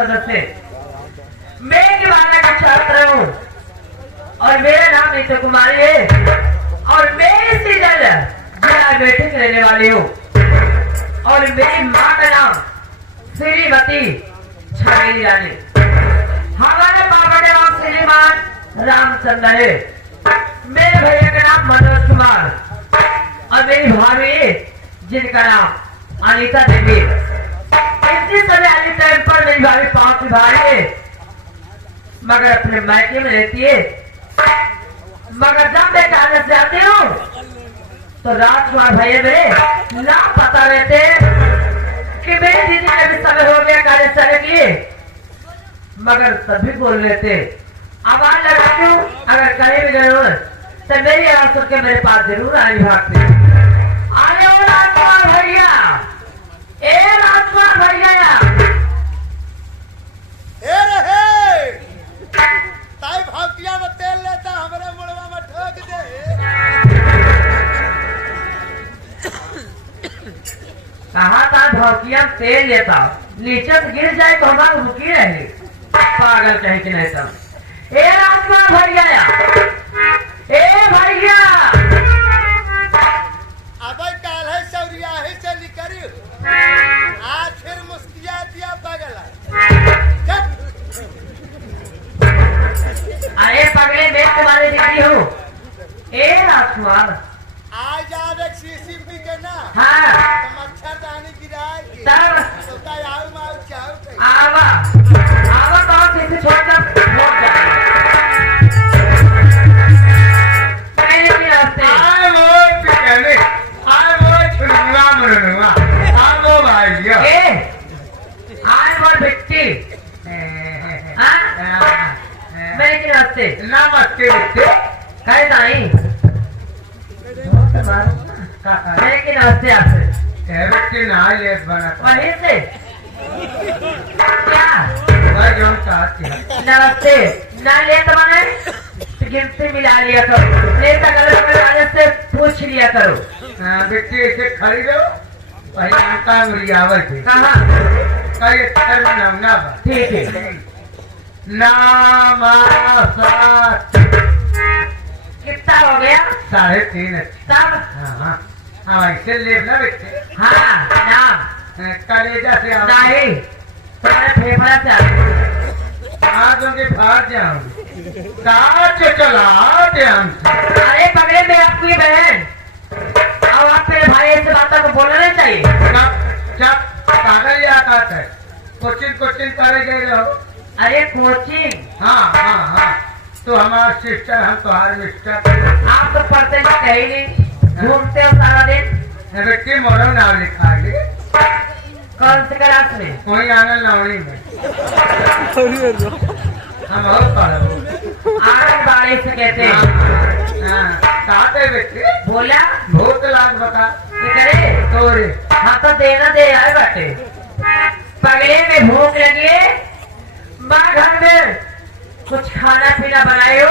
सदस्य मैं निवाला का छात्र हूँ और मेरा नाम नीतू कुमारी है और मैं इसी जिला बैठक रहने वाली हूँ और मेरी माँ का नाम श्रीमती छाई रानी। हमारे पापा का नाम श्रीमान रामचंद्र है। मेरे भैया का नाम मनोज कुमार और मेरी भाभी जिनका नाम अनीता देवी। इसी समय अली टाइम पर मेरी भाभी 5 भाई है मगर अपने मायके में रहती है। मगर जब मैं कागज से आती हूँ तो राजकुमार भैया मेरे लापता रहते कि मेरी दीदी का भी समय हो गया कागज से के लिए मगर तभी बोल लेते आवाज लगाती हूँ अगर कहीं भी जरूरत तो मेरी आवाज सुन के मेरे पास जरूर आई भागते आने वाला राजकुमार भैया ए राजकुमार भैया ए रहे ताई भावकिया में तेल लेता हमरे मुड़वा में ठोक दे। कहा था भौकिया तेल लेता नीचे से गिर जाए तो हमारा रुकी रहे पागल कहीं कि नहीं तब ए राजकुमार भैया ए भैया अब काल है सौरिया ही चली करी आज फिर मुस्किया दिया पगला अरे पगले मैं तुम्हारे दीदी हूँ ए राजकुमार आज आप एक शीशी पी के ना हाँ तो मच्छरदानी गिराएगी तब तो काय आऊ माऊ चाऊ कहीं आवा आवा तो किसी छोड़कर लौट जा पहले की रास्ते आए वो पिकने आए वो छुनुआ मनुआ आए वो भाइया ए आज वो बिट्टी हाँ पहले की रास्ते नमस्ते बिट्टे कैसे आई पहले की रास्ते आपसे बिट्टे ना ले बना वहीं से क्या मैं जो चाहती हूँ नमस्ते ना ले तो मैंने गिनती मिला लिया करो लेता गलत में आने से पूछ लिया करो बिट्टे इसे खरीदो वही अंका मुरियावर थे कहाँ कई अक्षर में नाम ना बा ठीक है नामासात कितना हो गया 3.5 अच्छा तब हाँ हाँ ऐसे लेना बिट्टे हाँ नाम कलेजा से आओ नहीं तुम्हारे फेफड़ा से आते आज उनके भाग जाऊंगी काच चला दे हमसे अरे पगड़े में आपकी बहन अब आप मेरे भाई ऐसे बातों को बोलना नहीं चाहिए जब पागल या आता है कोचिंग करे गए रहो अरे कोचिंग हाँ हाँ हाँ तो हमारा सिस्टर हम तुम्हारे मिस्टर आप तो पढ़ते हैं कहीं नहीं घूमते हो सारा दिन बेटी मोरो नाम लिखा है कौन से क्लास में वही आना लौड़ी में हम बहुत पढ़ो आंगनबाड़ी से कहते हैं कहते बेटे बोला बहुत लाख बता ये करे तोरे हाँ तो देना दे आए बाटे पगले में भूख लगी है माँ घर में कुछ खाना पीना बनाए हो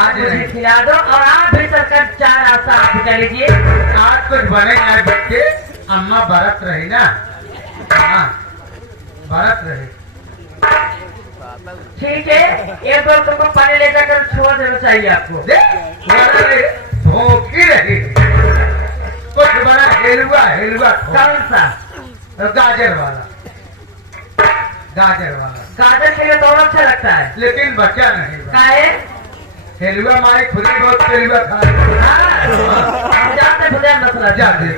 आज मुझे खिला दो और आप भी चलकर 4 आशा आप कर लीजिए आज कुछ बने ना बेटे अम्मा बरत रही ना हाँ बरत रही ठीक है एक बार तुमको पानी ले जाकर छोड़ देना चाहिए आपको भूखी रही कुछ बना हिलवा कौन सा गाजर वाला गाजर के लिए तो और अच्छा लगता है लेकिन बच्चा नहीं काहे हिलवा हमारी खुद ही बहुत हिलवा खा हाँ जाते खुदा मसला जाते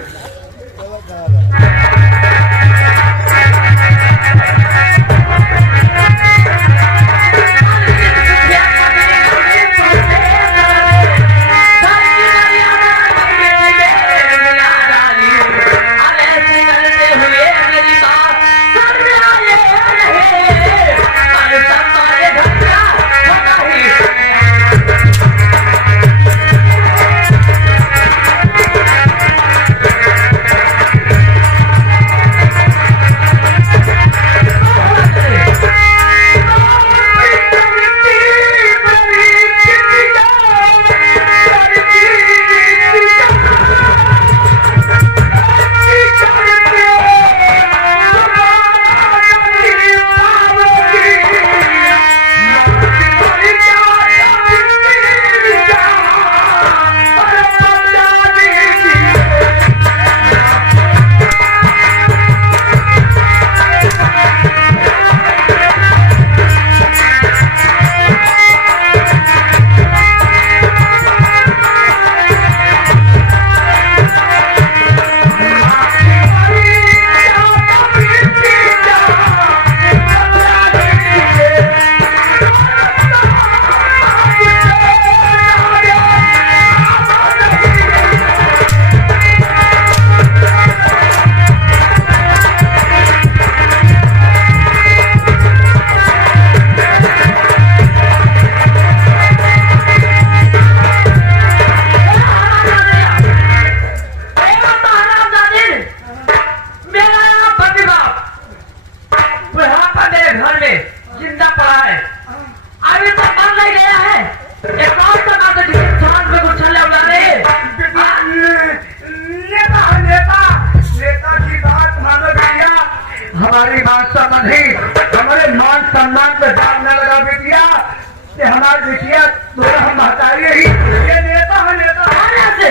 तोरा महतारी ही ये नेता है नेता कौन से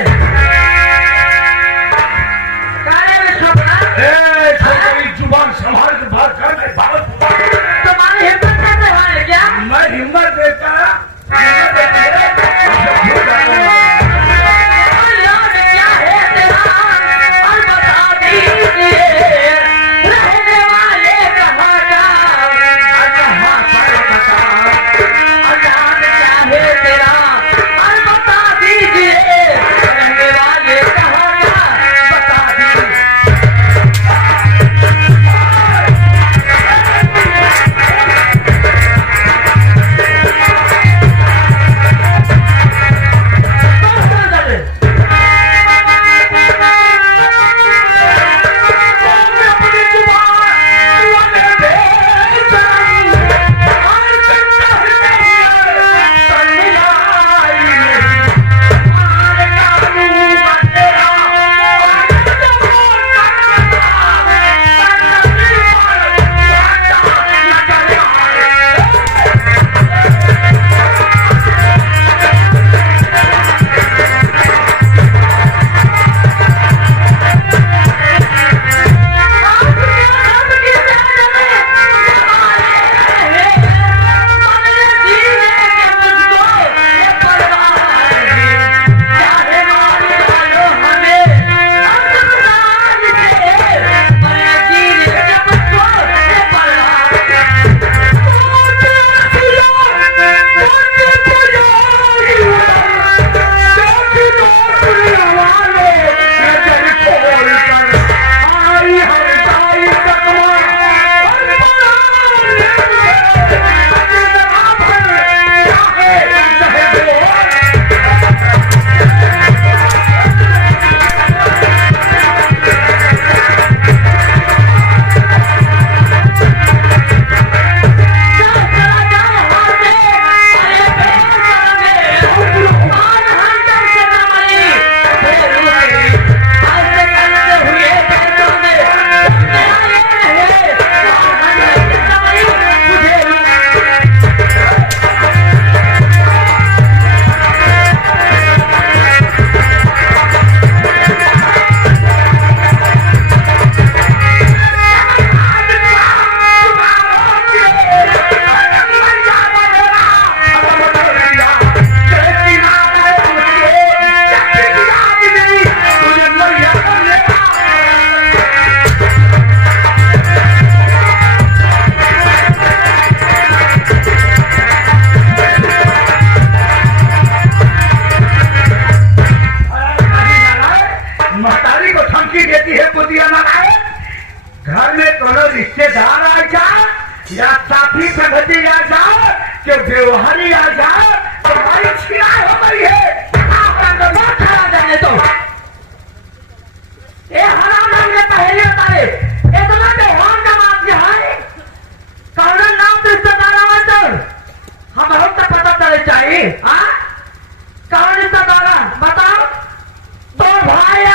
काहे में छपना ए छोटी जुबान संभाल के बात कर मैं बात तुम्हारी हिम्मत कैसे है क्या मैं हिम्मत देता घर में कोनो रिश्तेदार आ जाए या साथी संगति आ जाए कि व्यवहारी आ जाए तो हमारी छिड़ाई हो गई है आपका गला खड़ा जाने तो ये हराम नाम ने पहले बताए इतना बेहान का बात ये है कौन नाम रिश्तेदार आवा तो हम तो पता चले चाहिए हाँ कौन रिश्तेदार बताओ तो भाई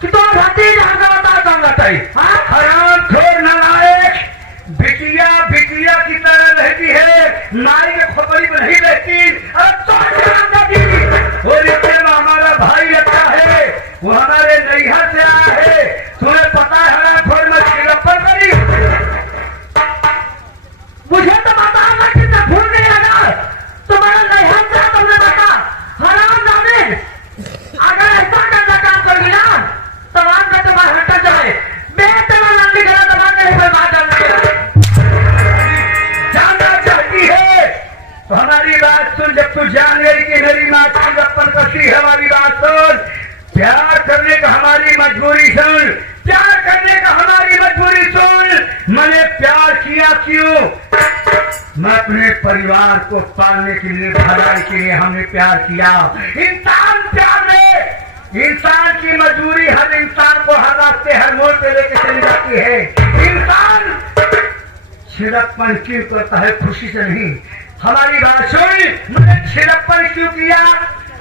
कि तो भतीजा का बताओ कौन बताई हाँ हराम खोर नालायक बिटिया बिटिया की तरह रहती है नाई के खोपड़ी में नहीं रहती और तो और इसमें हमारा भाई लगता है वो हमारे नैहर से आया है तुम्हें पता है हराम खोर में छिड़प्पन करी मुझे तो बता मैं कितना भूल नहीं लगा तुम्हारा नैहर से तुमने बता हराम जाने अगर ऐसा करना काम कर लिया तो वहां का तुम्हारा हटा जाए मैं तुम्हारा नंदी गला दबा के इस पर बात जानना चाहती है तो हमारी बात सुन जब तू जान गई कि मेरी माँ छिड़प्पन करती है हमारी बात सुन प्यार करने का हमारी मजबूरी सुन प्यार करने का हमारी मजबूरी सुन मैंने प्यार किया क्यों मैं अपने परिवार को पालने के लिए भलाई के लिए हमने प्यार किया इंसान प्यार में इंसान की मजबूरी हर इंसान को हर रास्ते हर मोड़ पे लेके चली जाती है इंसान छिड़प्पन क्यों करता है खुशी से नहीं हमारी बात सुन मैंने छिड़प्पन क्यों किया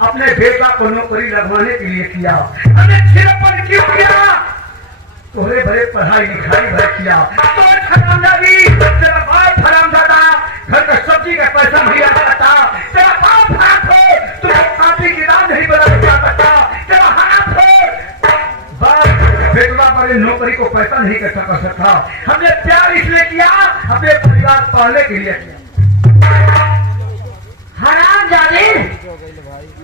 अपने बेटा को नौकरी लगवाने के लिए किया मैंने छिड़प्पन क्यों किया थोड़े बड़े पढ़ाई लिखाई भर किया तो हरामजादी तेरा भाई हरामजादा घर का सब्जी का पैसा नहीं आ सकता, तेरा बाप हाथ हो, तुम्हें कापी किताब नहीं बना सकता, तेरा हाथ हो, बस बेटवा पर नौकरी को पैसा नहीं इकट्ठा कर सकता। हमने प्यार इसलिए किया, अपने परिवार पालने के लिए किया। हराम जाने,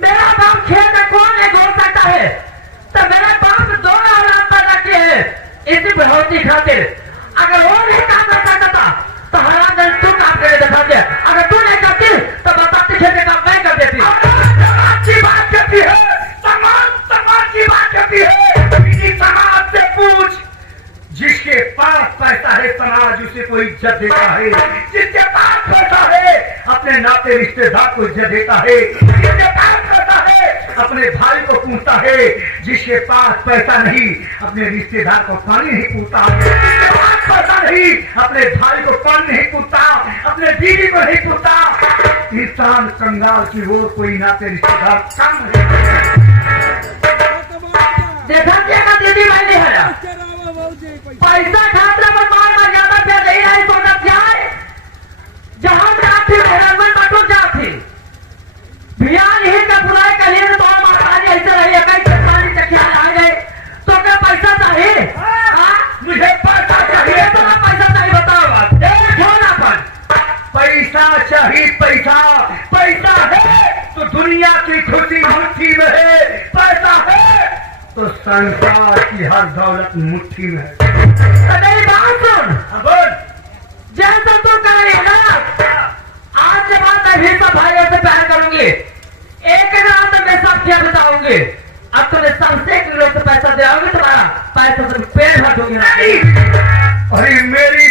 मेरा बाप खेत में कौन नहीं घोल सकता है? तो मेरा बाप 2 औलाद पैदा किए हैं इसी बढ़ोतरी खातिर। अगर वो नहीं काम कर सकता था तो हराम जाने तू काम करे दिखा दे। अगर तू नहीं करती तो बताती खेत काम मैं कर देती। समाज की बात करती है, समाज की बात करती है। इसी समाज से पूछ, जिसके पास पैसा है समाज उसे कोई इज्जत देता है, जिसके पास पैसा है अपने नाते रिश्तेदार को इज्जत देता है, जिसके पास पैसा है अपने भाई को पूछता है, जिसके पास पैसा नहीं अपने रिश्तेदार को पानी नहीं पूछता, जिसके पास पैसा नहीं अपने भाई को पानी नहीं पूछता, अपने बीवी को नहीं पूछता। इंसान कंगाल की ओर कोई नाते रिश्तेदार कम नहीं। देखा दीदी मैंने हरा पैसा खाते पर मार मर्यादा पे नहीं रही तो जाए जहां जाती हैरान बाटो जाती बियान ही का बुलाए के लिए तो महाराज ऐसे रही है कई सरकारी चकिया आ गए तो क्या पैसा चाहिए? मुझे पैसा चाहिए, तो ना पैसा चाहिए बताओ बात ना पर पैसा चाहिए, पैसा है तो दुनिया की खुशी मुट्ठी में है, पैसा है तो संसार की हर दौलत मुट्ठी में है। तो मेरी बात सुन, बोल। जैसा तू करेगा ना आज के बाद मैं भी सब भाइयों से प्यार करूंगी, एक रात में सब क्या बताऊंगी। अब तुम्हें सबसे लोग से पैसा दे आओगे, तुम्हारा पैसा तुम पेड़ भर दूंगी। अरे मेरी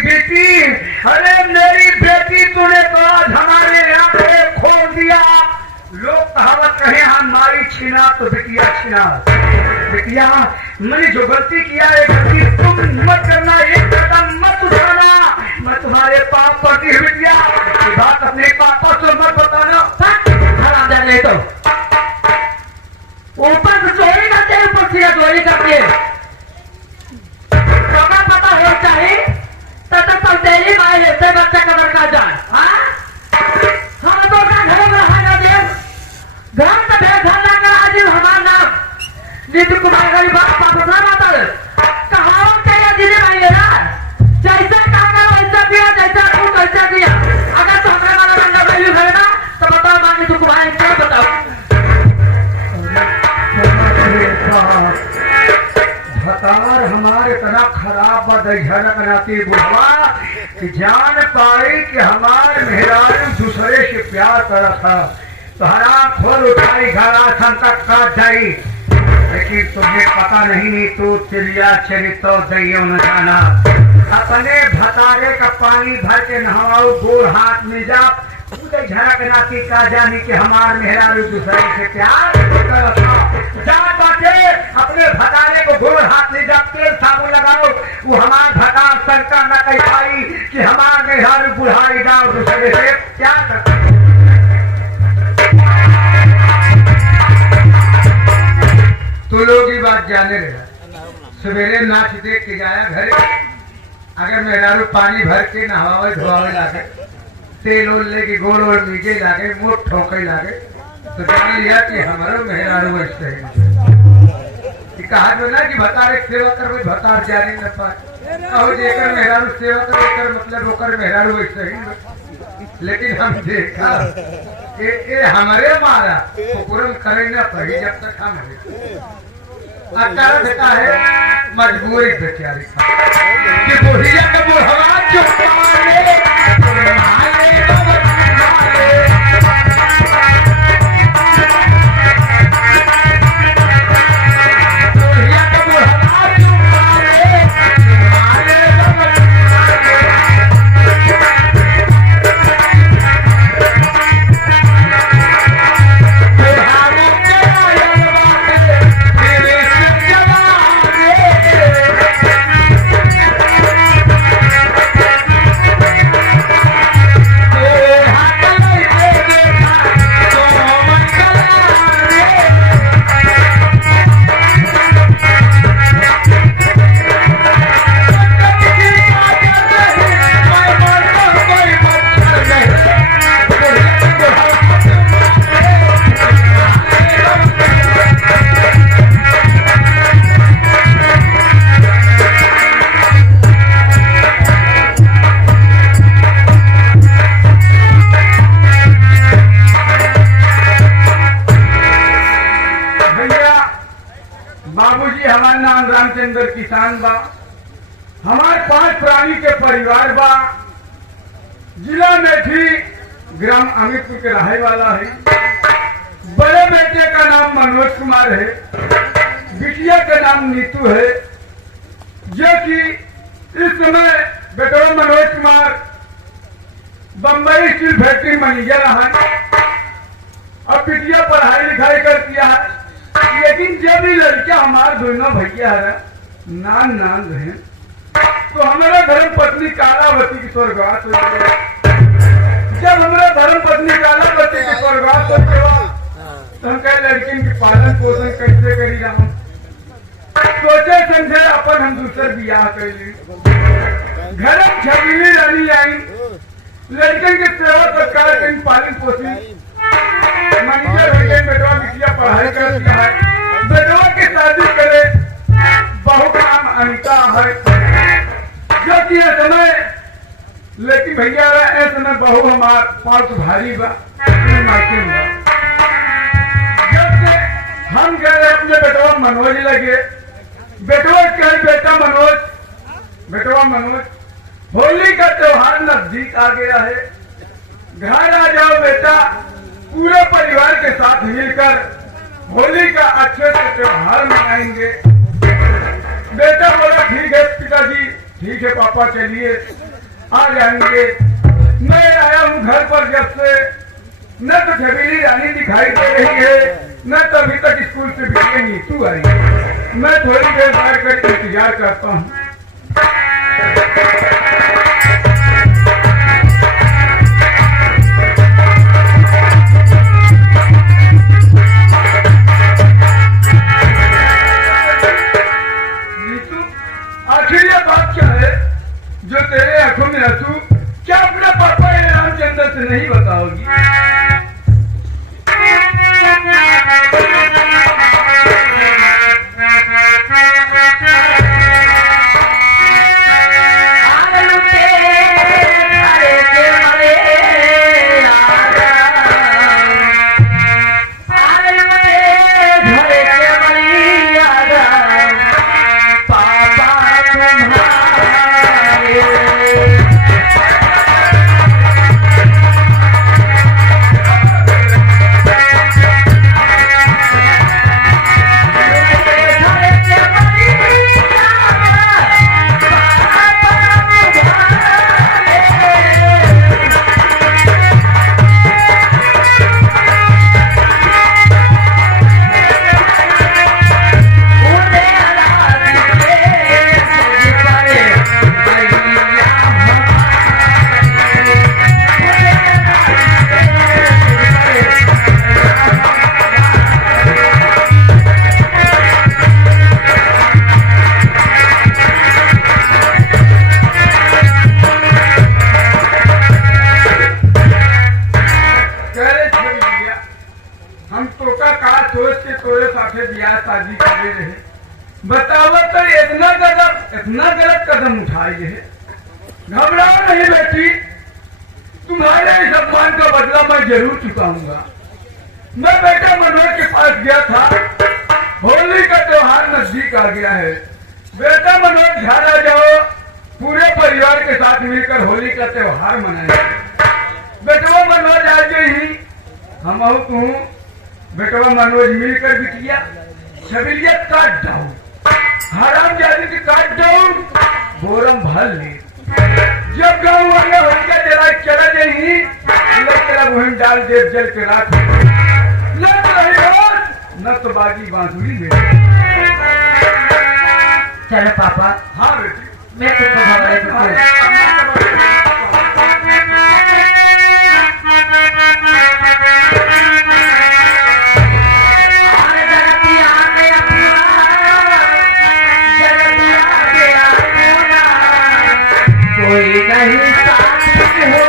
बेटी, तूने तो आज हमारे यहाँ पे खोल दिया। लोग कहावत कहे हमारी छीना तो बिटिया छीना। बिटिया मैंने जो गलती किया है गलती तुम मत करना, एक कदम मत उठाना। मैं तुम्हारे पाप पड़ती है बिटिया, ये बात अपने पापा से मत बताना। हराम जाने तो ऊपर से चोरी करते हैं, ऊपर से चोरी करती है। तुम्हें पता हो चाहिए तो तेरी माई लेते बच्चा कदर का जाए। हम तो घर में रहा देव घर में घर लाकर आज हमारा नाम नीति कुमार गरीब वापस ना माता कहावत क्या दीदी माई लेना जैसा काम वैसा दिया, जैसा तू वैसा दिया। अगर तो हमारे वाला बंदा वैल्यू करेगा तो बताओ मांगे तो तुम्हारे क्या बताओ। भतार हमारे इतना खराब बदझलक नाती बुढ़वा कि जान पाई कि हमारे मेहरारू दूसरे से प्यार करा था तो हराम खोल उठाई घरा संकट काट जाई। लेकिन तुम्हें पता नहीं तो चिड़िया चरितो दैयो न जाना। अपने भतारे का पानी भर के नहाओ, गोड़ हाथ में जा झड़क नाती का जानी कि हमार मेहरारू दूसरे से प्यार जा बाटे। अपने भतारे को गोड़ हाथ में जा, तेल साबुन लगाओ, वो हमार भतार शंका न कह पाई कि हमार मेहरारू बुढ़ाई जाओ दूसरे से प्यार करता। तो लोग ही बात जाने रहा। सवेरे नाच देख के गया घरे, अगर मेहरारू पानी भर के नहावे धोवे लागे, तेल ओल लेके गोड़ ओड़ मीजे लागे, मोट ठोके लागे, तो जान लिया कि हमारो मेहरारू वैसे है। कहा जो ना कि भतार सेवा कर भतार जाने न पाए और जेकर मेहरारू सेवा कर मतलब ओकर मेहरारू वैसे ही। लेकिन हम देखा ये हमारे मारा पूर्ण करे न पड़ी जब तक हम अचानक देता है मजबूरी बेचारी कि बुढ़िया का बुढ़वा चुप रामचंद्र किसान बा। हमारे 5 प्राणी के परिवार बा। जिला मेठी, ग्राम अमितपुर के रहने वाला है। बड़े बेटे का नाम मनोज कुमार है, बिटिया का नाम नीतू है, जो कि इस समय बेटा Manoj Kumar Bombay steel factory manager है। अब बिटिया पढ़ाई लिखाई कर दिया है, लेकिन जब ये लड़का हमारे दोनों भैया है नान रहे, तो हमारा धर्म पत्नी कालावती की स्वर्गवास हो गया। जब हमारा धर्म पत्नी कालावती की स्वर्गवास हो गया, तो हम कहे लड़की की पालन पोषण कैसे करी रहा। सोचे समझे अपन हम दूसर बियाह कर ली। घर छबीली रानी आई, लड़कन के सेवा सत्कार कहीं पालन पोषण मैनेजर हो गए। बेटवा बिटिया पढ़ाई कर दिया है, बेटवा की शादी करे। बहू का नाम अनिता है, जो कि इस समय लेकिन भैया इस समय बहू हमार पाँच भारी बा। जब से हम गए अपने बेटवा मनोज लगे, बेटवा कहे बेटवा मनोज होली का त्योहार नजदीक आ गया है, घर आ जाओ बेटा, पूरे परिवार के साथ मिलकर होली का अच्छे से त्योहार मनाएंगे। बेटा बोला ठीक है पिताजी, ठीक है पापा चलिए आ जाएंगे। मैं आया हूँ घर पर, जब से न तो छबीली रानी दिखाई दे रही है, न तो अभी तक स्कूल से बिटिया नीतू आई। मैं थोड़ी देर बैठ कर इंतजार करता हूँ। आखिर ये बात क्या है जो तेरे आंखों में आंसू, क्या अपना पापा या रामचंद्र से नहीं बताओगी? शादी करे रहे, बताओ तो इतना गलत कदम उठाए है। घबराओ नहीं बेटी, तुम्हारे इस अपमान का बदला मैं जरूर चुकाऊंगा। मैं बेटा मनोज के पास गया था, होली का त्योहार नजदीक आ गया है। बेटा मनोज घर आ जाओ, पूरे परिवार के साथ मिलकर होली का त्योहार मनाएंगे। बेटवा मनोज आ गई, हम तू बेटवा मनोज मिलकर बिटिया छबिलियत काट डाउन, हराम जाति की काट डाउन, बोरम भर ले। जब गाँव वाले होलिका जला चला जाही, तेरा मुहिम डाल दे जल के राख, न तो रही बात न तो बाजी बांसुरी में। चलो पापा। हाँ बेटी, मैं तुमको घबराई कोई नहीं साथ हो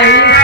नहीं